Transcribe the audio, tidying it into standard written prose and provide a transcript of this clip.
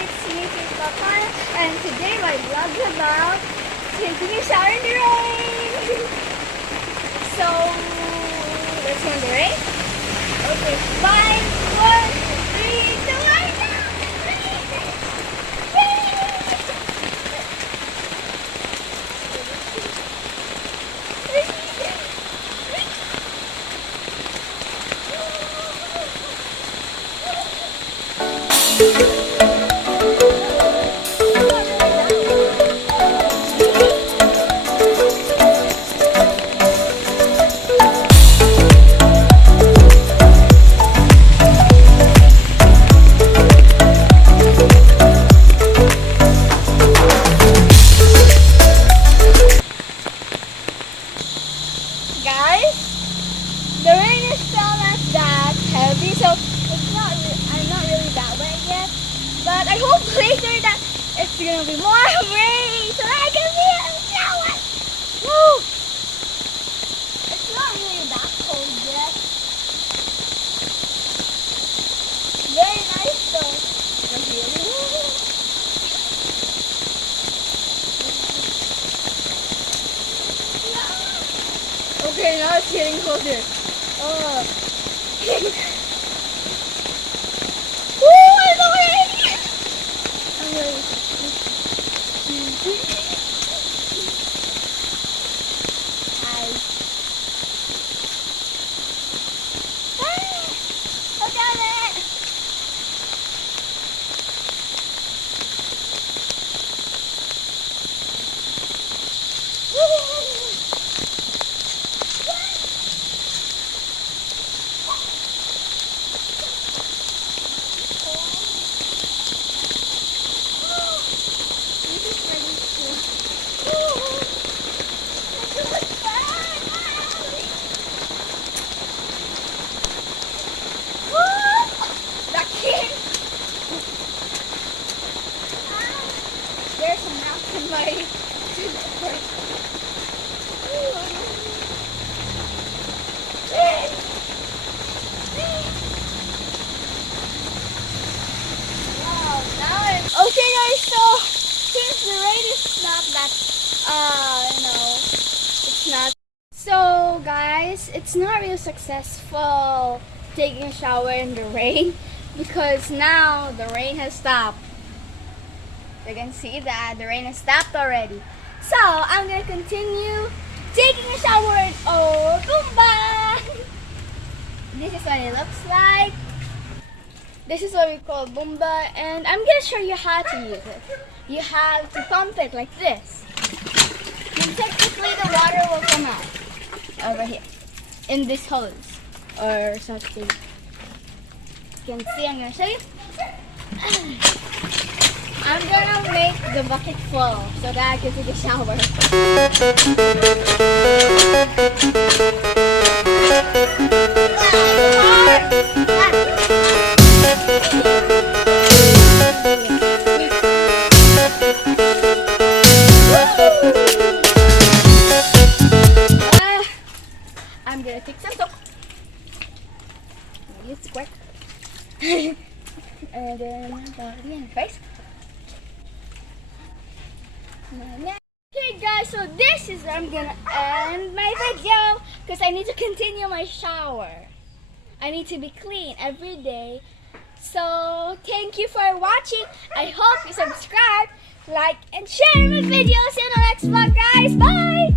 it's me, Papa, and today my vlog is about taking a shower in the rain. So, let's go in the rain. Okay, 5, 4, 3, 2, 1, go! Guys, the rain is still not that heavy, so I'm not really that wet yet. But I hope later that it's gonna be more rain so I can be in the shower. Woo! It's not really that cold yet. Very nice though. Okay, now it's getting colder. Oh. Woo! I'm going! I'm ready. Look at it! There's a mouse in my wow, now it's okay guys, so since the rain is not that it's not, so guys, it's not really successful taking a shower in the rain because now the rain has stopped. You can see that the rain has stopped already. So I'm gonna continue taking a shower in Old Boomba. This is what it looks like. This is what we call Boomba, and I'm gonna show you how to use it. You have to pump it like this. And technically the water will come out over here in this hose or something. You can see, I'm gonna show you. I'm gonna make the bucket full so that I can take a shower. I'm gonna take some soap. Use squirt. And then body and face. Okay guys, so this is where I'm gonna end my video because I need to continue my shower. I need to be clean every day. So thank you for watching. I hope you subscribe, like, and share my videos. See you in the next vlog guys. Bye!